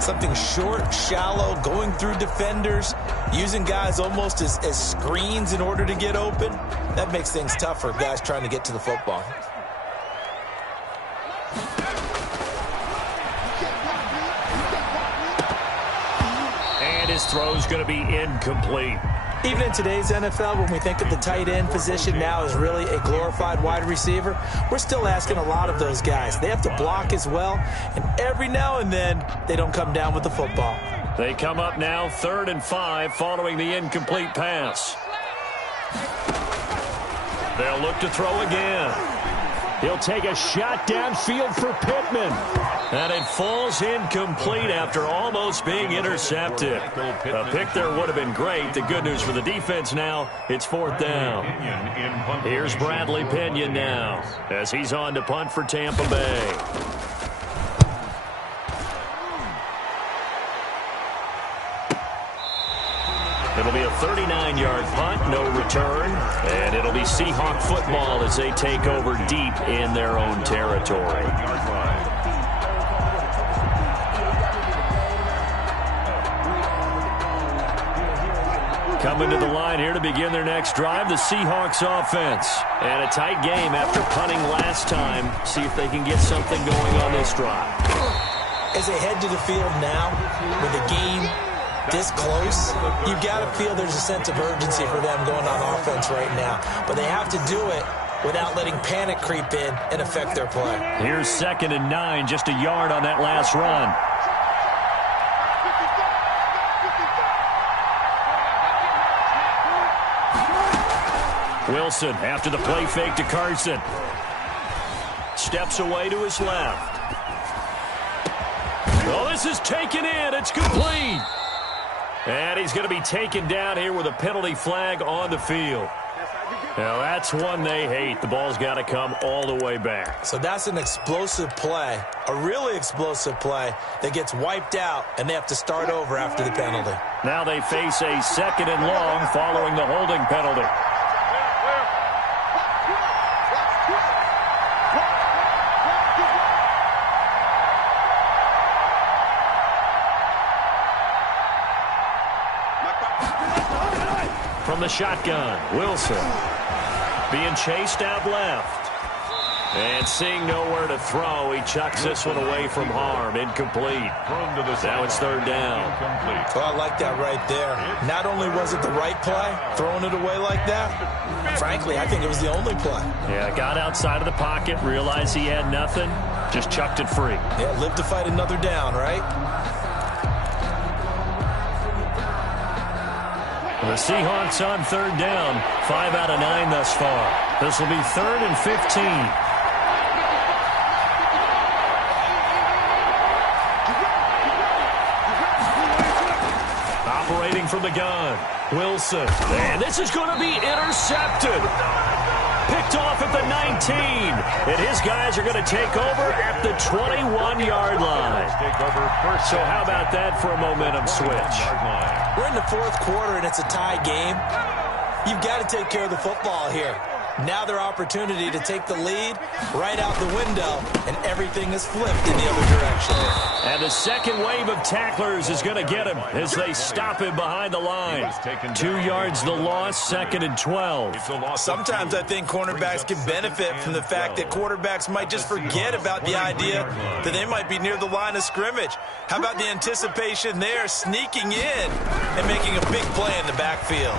something short, shallow, going through defenders, using guys almost as screens in order to get open, that makes things tough for guys trying to get to the football. His throw's going to be incomplete. Even in today's NFL, when we think of the tight end position now as really a glorified wide receiver, we're still asking a lot of those guys. They have to block as well, and every now and then, they don't come down with the football. They come up now 3rd and 5 following the incomplete pass. They'll look to throw again. He'll take a shot downfield for Pittman. And it falls incomplete after almost being intercepted. A pick there would have been great. The good news for the defense now, it's 4th down. Here's Bradley Pinion now as he's on to punt for Tampa Bay. It'll be a 39-yard punt, no return. And it'll be Seahawk football as they take over deep in their own territory. Coming to the line here to begin their next drive, the Seahawks offense. And a tight game after punting last time. See if they can get something going on this drive. As they head to the field now, with the game this close, you've got to feel there's a sense of urgency for them going on offense right now. But they have to do it without letting panic creep in and affect their play. Here's 2nd and 9, just a yard on that last run. Wilson, after the play fake to Carson. Steps away to his left. Oh, this is taken in. It's complete. And he's going to be taken down here with a penalty flag on the field. Now that's one they hate. The ball's got to come all the way back. So that's an explosive play, a really explosive play that gets wiped out, and they have to start over after the penalty. Now they face a 2nd and long following the holding penalty. From the shotgun, Wilson being chased out left. And seeing nowhere to throw, he chucks this one away from harm. Incomplete. Now it's 3rd down. Oh, I like that right there. Not only was it the right play, throwing it away like that, frankly, I think it was the only play. Yeah, got outside of the pocket, realized he had nothing, just chucked it free. Yeah, live to fight another down, right? The Seahawks on 3rd down, 5 out of 9 thus far. This will be 3rd and 15. Operating from the gun, Wilson. And this is going to be intercepted. Picked off at the 19. And his guys are going to take over at the 21-yard line. So how about that for a momentum switch? We're in the 4th quarter, and it's a tie game. You've got to take care of the football here. Now their opportunity to take the lead right out the window, and everything is flipped in the other direction. And the second wave of tacklers is going to get him as they stop him behind the line. 2 yards the loss, 2nd and 12. Sometimes I think cornerbacks can benefit from the fact that quarterbacks might just forget about the idea that they might be near the line of scrimmage. How about the anticipation there, sneaking in and making a big play in the backfield?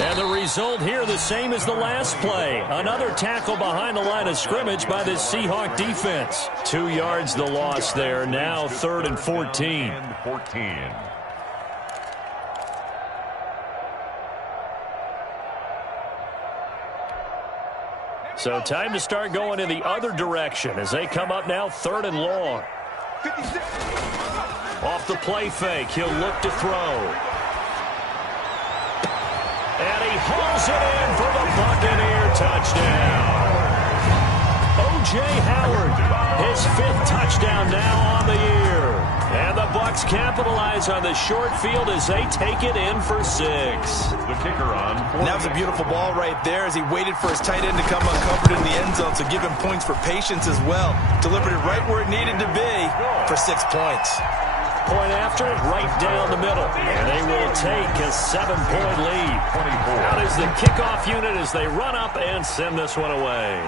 And the result here the same as the last play. Another tackle behind the line of scrimmage by this Seahawk defense. 2 yards the loss there. Now 3rd and 14. So time to start going in the other direction as they come up now 3rd and long. Off the play fake, he'll look to throw. And he hauls it in for the Buccaneer touchdown. O.J. Howard, his 5th touchdown now on the year. And the Bucs capitalize on the short field as they take it in for 6. The kicker on. That was a beautiful ball right there as he waited for his tight end to come uncovered in the end zone, so give him points for patience as well. Delivered it right where it needed to be for 6 points. Point after, right down the middle. And they will take a 7-point lead. Out is the kickoff unit as they run up and send this one away.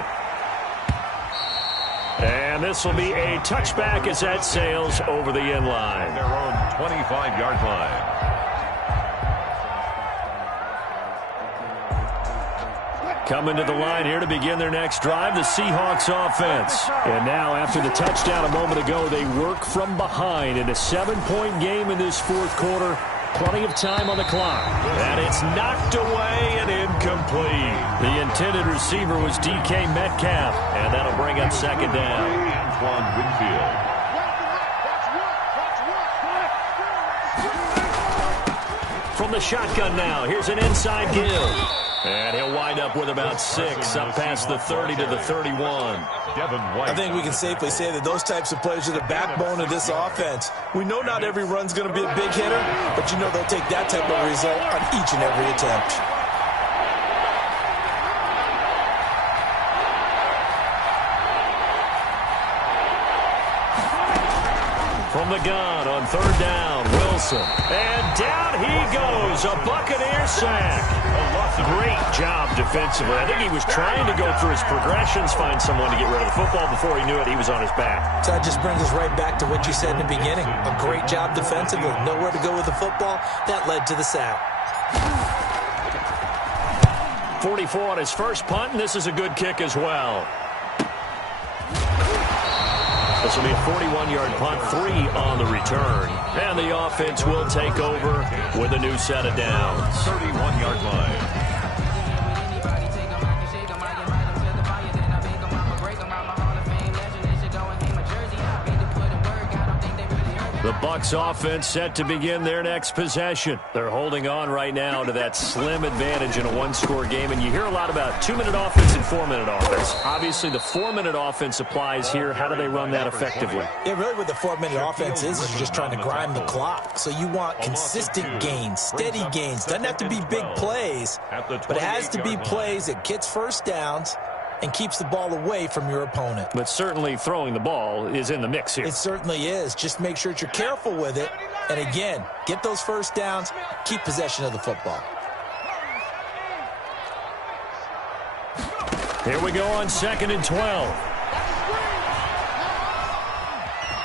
And this will be a touchback as that sails over the end line. Their own 25-yard line. Coming to the line here to begin their next drive, the Seahawks offense. And now, after the touchdown a moment ago, they work from behind in a 7-point game in this 4th quarter. Plenty of time on the clock. And it's knocked away and incomplete. The intended receiver was DK Metcalf, and that'll bring up 2nd down. Antoine Winfield. From the shotgun now, here's an inside give. And he'll wind up with about 6, up past the 30 to the 31. I think we can safely say that those types of plays are the backbone of this offense. We know not every run's going to be a big hitter, but you know they'll take that type of result on each and every attempt. From the gun on 3rd down, Wilson. And down he goes, a Buccaneer sack. Great job defensively. I think he was trying to go through his progressions, find someone to get rid of the football. Before he knew it, he was on his back. So that just brings us right back to what you said in the beginning. A great job defensively. Nowhere to go with the football. That led to the sack. 44 on his first punt, and this is a good kick as well. This will be a 41-yard punt, 3 on the return. And the offense will take over with a new set of downs. 31-yard line. The Bucs offense set to begin their next possession. They're holding on right now to that slim advantage in a one-score game, and you hear a lot about 2-minute offense and 4-minute offense. Obviously, the 4-minute offense applies here. How do they run that effectively? Yeah, really what the 4-minute offense is you're just trying to grind the clock. So you want consistent gains, steady gains. Doesn't have to be big plays, but it has to be plays that gets first downs and keeps the ball away from your opponent. But certainly throwing the ball is in the mix here. It certainly is. Just make sure that you're careful with it. And again, get those first downs, keep possession of the football. Here we go on 2nd and 12.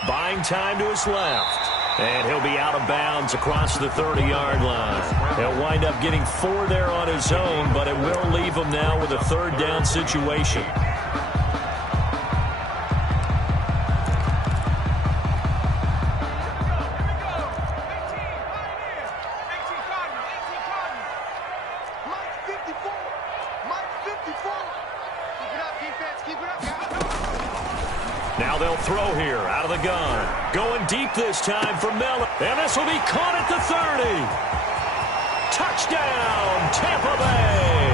Buying time to his left. And he'll be out of bounds across the 30-yard line. He'll wind up getting 4 there on his own, but it will leave him now with a 3rd down situation. Now they'll throw here out of the gun. Going deep this time for Miller. And this will be caught at the 30. Touchdown, Tampa Bay.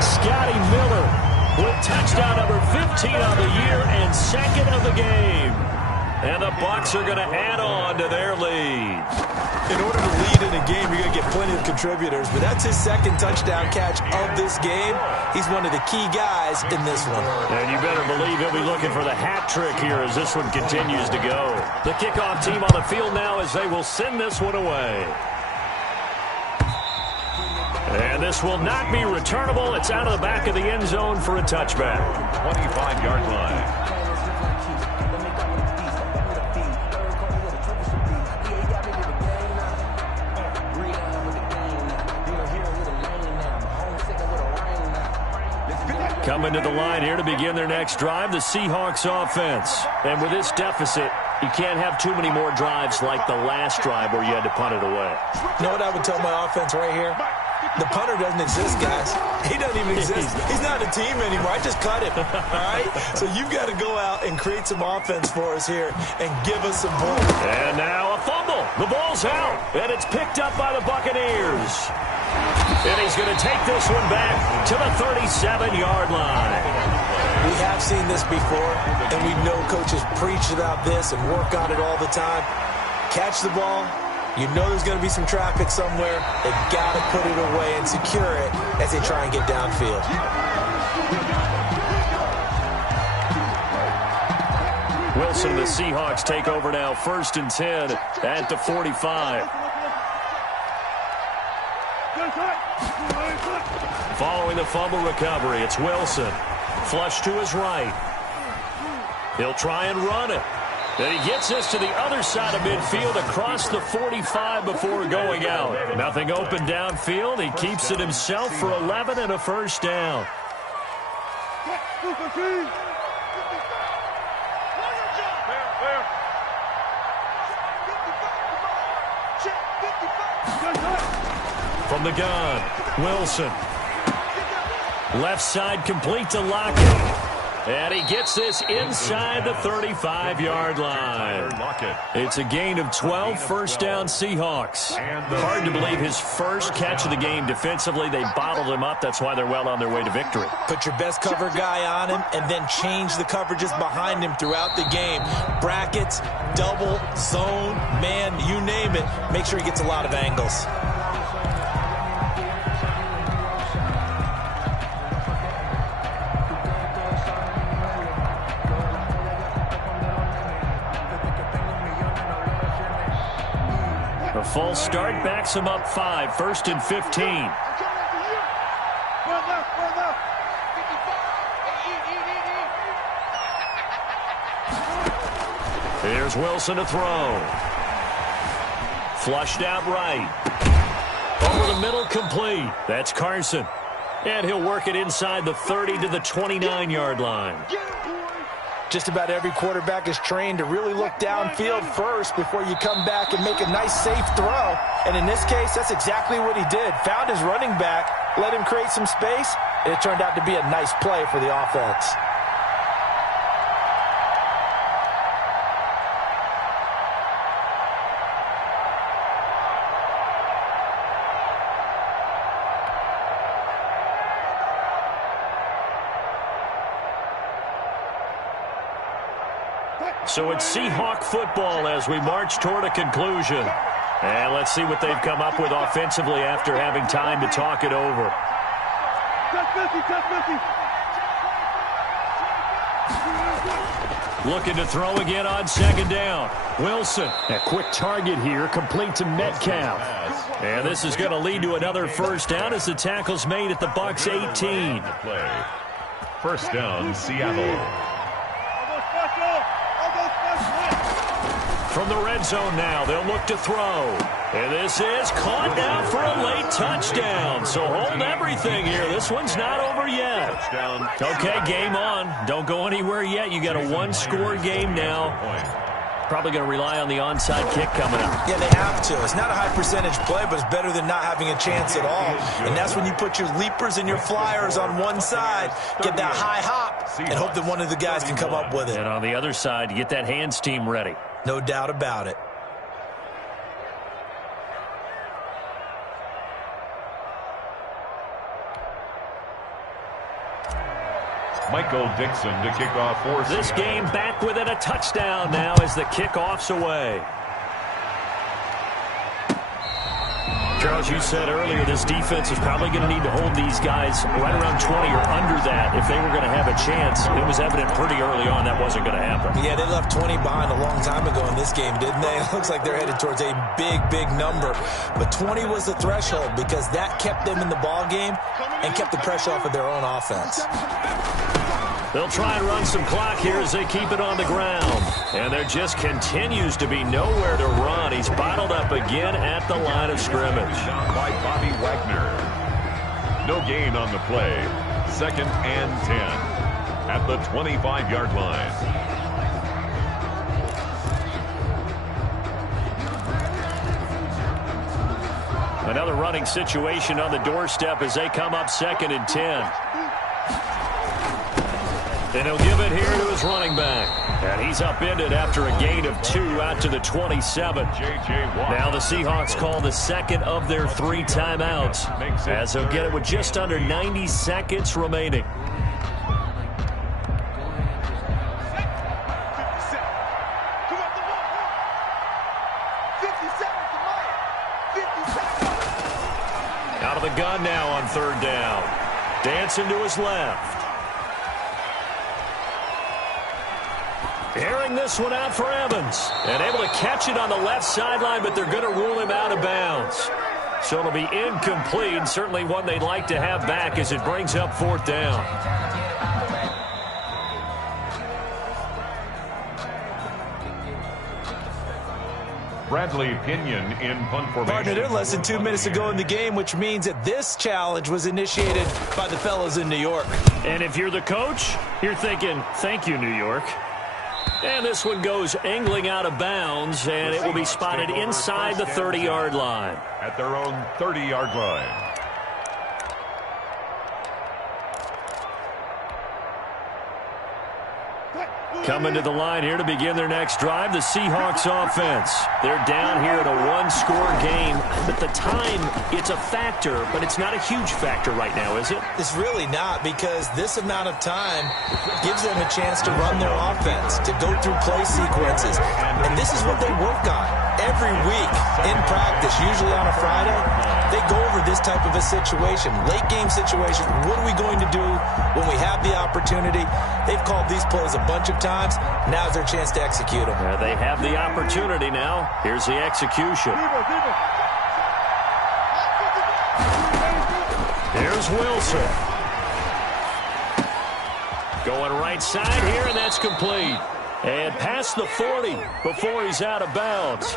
Scotty Miller with touchdown number 15 on the year and 2nd of the game. And the Bucs are going to add on to their lead. In order to lead in a game, you're going to get plenty of contributors, but that's his 2nd touchdown catch of this game. He's one of the key guys in this one. And you better believe he'll be looking for the hat trick here as this one continues to go. The kickoff team on the field now as they will send this one away. And this will not be returnable. It's out of the back of the end zone for a touchback. 25-yard line. Coming to the line here to begin their next drive, the Seahawks offense. And with this deficit, you can't have too many more drives like the last drive where you had to punt it away. You know what I would tell my offense right here? The punter doesn't exist, guys. He doesn't even exist. He's not a team anymore. I just cut him, all right? So you've got to go out and create some offense for us here and give us some points. And now a fumble. The ball's out, and it's picked up by the Buccaneers. And he's going to take this one back to the 37-yard line. We have seen this before, and we know coaches preach about this and work on it all the time. Catch the ball. You know there's going to be some traffic somewhere. They've got to put it away and secure it as they try and get downfield. Wilson and the Seahawks take over now, 1st and 10 at the 45. Following the fumble recovery, it's Wilson. Flush to his right. He'll try and run it. And he gets this to the other side of midfield across the 45 before going out. Nothing open downfield. He keeps it himself for 11 and a 1st down. From the gun, Wilson. Left side complete to Lockett. And he gets this inside the 35-yard line. It's a gain of 12, 1st down Seahawks. Hard to believe his first catch of the game defensively. They bottled him up. That's why they're well on their way to victory. Put your best cover guy on him and then change the coverages behind him throughout the game. Brackets, double, zone, man, you name it. Make sure he gets a lot of angles. A false start backs him up 5, 1st and 15. Here's Wilson to throw. Flushed out right. Over the middle, complete. That's Carson. And he'll work it inside the 30 to the 29-yard line. Just about every quarterback is trained to really look downfield first before you come back and make a nice, safe throw. And in this case, that's exactly what he did. Found his running back, let him create some space, and it turned out to be a nice play for the offense. So it's Seahawk football as we march toward a conclusion. And let's see what they've come up with offensively after having time to talk it over. Looking to throw again on second down. Wilson. A quick target here, complete to Metcalf. And this is going to lead to another first down as the tackle's made at the Bucs 18. First down, Seattle. From the red zone now, they'll look to throw. And this is caught now for a late touchdown. So hold everything here. This one's not over yet. Okay, game on. Don't go anywhere yet. You got a one-score game now. Probably going to rely on the onside kick coming up. Yeah, they have to. It's not a high-percentage play, but it's better than not having a chance at all. And that's when you put your leapers and your flyers on one side, get that high hop, and hope that one of the guys can come up with it. And on the other side, you get that hands team ready. No doubt about it. Michael Dixon to kick off for this game back within a touchdown now as the kickoff's away. Charles, you said earlier this defense is probably going to need to hold these guys right around 20 or under that if they were going to have a chance. It was evident pretty early on that wasn't going to happen. Yeah, they left 20 behind a long time ago in this game, didn't they? It looks like they're headed towards a big, big number. But 20 was the threshold because that kept them in the ball game and kept the pressure off of their own offense. They'll try and run some clock here as they keep it on the ground. And there just continues to be nowhere to run. He's bottled up again at the line of scrimmage. By Bobby Wagner. No gain on the play. 2nd and 10 at the 25-yard line. Another running situation on the doorstep as they come up 2nd and 10. And he'll give it here to his running back. And he's upended after a gain of 2 out to the 27. Now the Seahawks call the second of their 3 timeouts as they'll get it with just under 90 seconds remaining. Out of the gun now on 3rd down. Dancing to his left. Airing this one out for Evans. And able to catch it on the left sideline, but they're going to rule him out of bounds. So it'll be incomplete. Certainly one they'd like to have back as it brings up 4th down. Bradley Pinion in punt formation. Partner, they're less than 2 minutes to go in the game, which means that this challenge was initiated by the fellas in New York. And if you're the coach, you're thinking, thank you, New York. And this one goes angling out of bounds, and it will be spotted inside the 30-yard line. At their own 30-yard line. Coming to the line here to begin their next drive, the Seahawks offense. They're down here at a one-score game. But the time, it's a factor, but it's not a huge factor right now, is it? It's really not, because this amount of time gives them a chance to run their offense, to go through play sequences. And this is what they work on every week in practice, usually on a Friday. They go over this type of a situation, late game situation. What are we going to do when we have the opportunity? They've called these plays a bunch of times. Now's their chance to execute them. They have the opportunity now. Here's the execution. Here's Wilson. Going right side here, and that's complete. And past the 40 before he's out of bounds.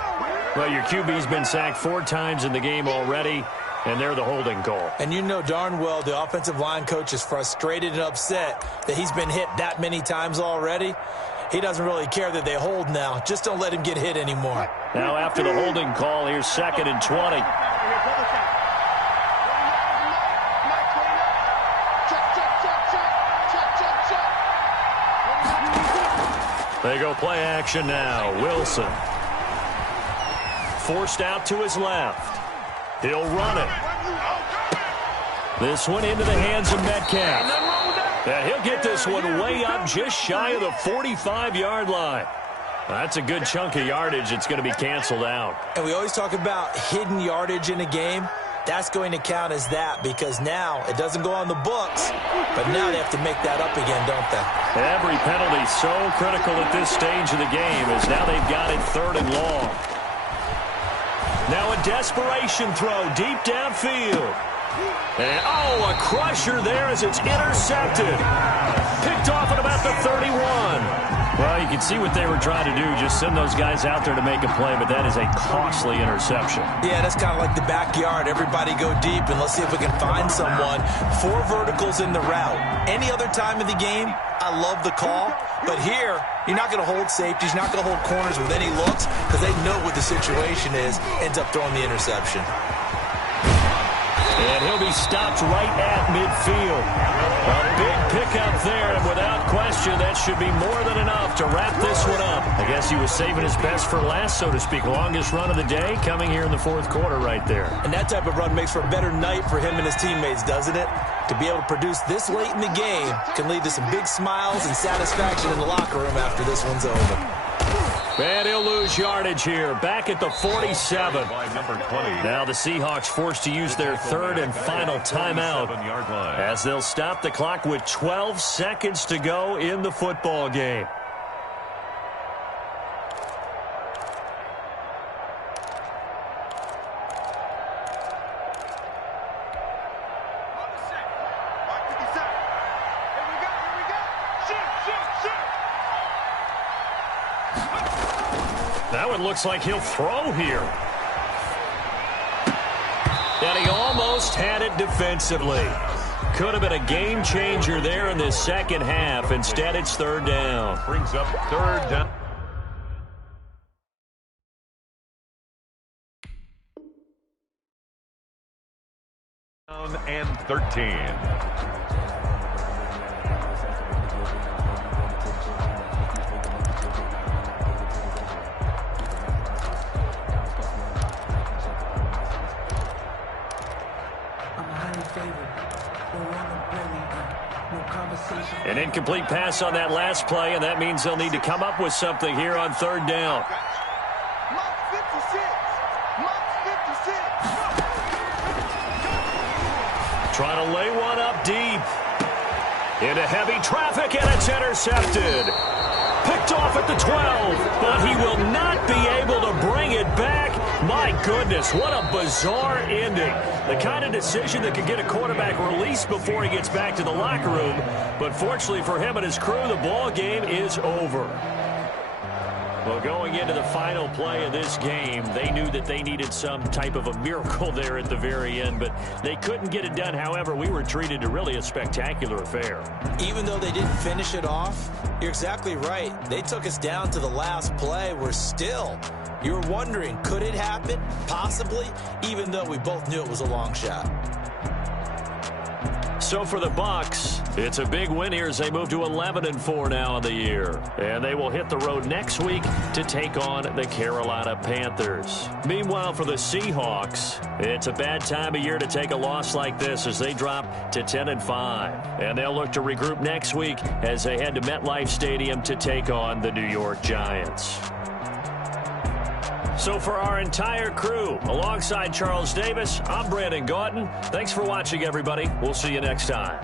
Well, your QB's been sacked 4 times in the game already, and they're the holding call. And you know darn well the offensive line coach is frustrated and upset that he's been hit that many times already. He doesn't really care that they hold now. Just don't let him get hit anymore. Now after the holding call, here's 2nd and 20. They go play action now. Wilson. Forced out to his left. He'll run it. This one into the hands of Metcalf. And he'll get this one way up just shy of the 45-yard line. That's a good chunk of yardage. It's going to be canceled out. And we always talk about hidden yardage in a game. That's going to count as that because now it doesn't go on the books, but now they have to make that up again, don't they? Every penalty so critical at this stage of the game as now they've got it 3rd and long. Now a desperation throw deep downfield. And, a crusher there as it's intercepted. Picked off at about the 31. Well, you can see what they were trying to do, just send those guys out there to make a play, but that is a costly interception. Yeah, that's kind of like the backyard. Everybody go deep, and let's see if we can find someone. 4 verticals in the route. Any other time of the game, I love the call, but here, you're not going to hold safeties, you're not going to hold corners with any looks because they know what the situation is, ends up throwing the interception. And he'll be stopped right at midfield. A big pickup there, and without question, that should be more than enough to wrap this one up. I guess he was saving his best for last, so to speak. Longest run of the day coming here in the 4th quarter right there. And that type of run makes for a better night for him and his teammates, doesn't it? To be able to produce this late in the game can lead to some big smiles and satisfaction in the locker room after this one's over. And he'll lose yardage here, back at the 47. Now the Seahawks forced to use their 3rd and final timeout as they'll stop the clock with 12 seconds to go in the football game. Now it looks like he'll throw here. And he almost had it defensively. Could have been a game changer there in this second half. Instead, it's 3rd down. Brings up 3rd down. And 13. An incomplete pass on that last play, and that means they'll need to come up with something here on 3rd down. Trying to lay one up deep. Into heavy traffic, and it's intercepted. Picked off at the 12, but he will not be able to bring it back. My goodness, what a bizarre ending. The kind of decision that could get a quarterback released before he gets back to the locker room. But fortunately for him and his crew, the ball game is over. Well, going into the final play of this game, they knew that they needed some type of a miracle there at the very end, but they couldn't get it done. However, we were treated to really a spectacular affair. Even though they didn't finish it off, you're exactly right. They took us down to the last play. We're still, you were wondering, could it happen? Possibly, even though we both knew it was a long shot. So for the Bucs, it's a big win here as they move to 11-4 now in the year. And they will hit the road next week to take on the Carolina Panthers. Meanwhile, for the Seahawks, it's a bad time of year to take a loss like this as they drop to 10-5. And they'll look to regroup next week as they head to MetLife Stadium to take on the New York Giants. So for our entire crew, alongside Charles Davis, I'm Brandon Gaudin. Thanks for watching, everybody. We'll see you next time.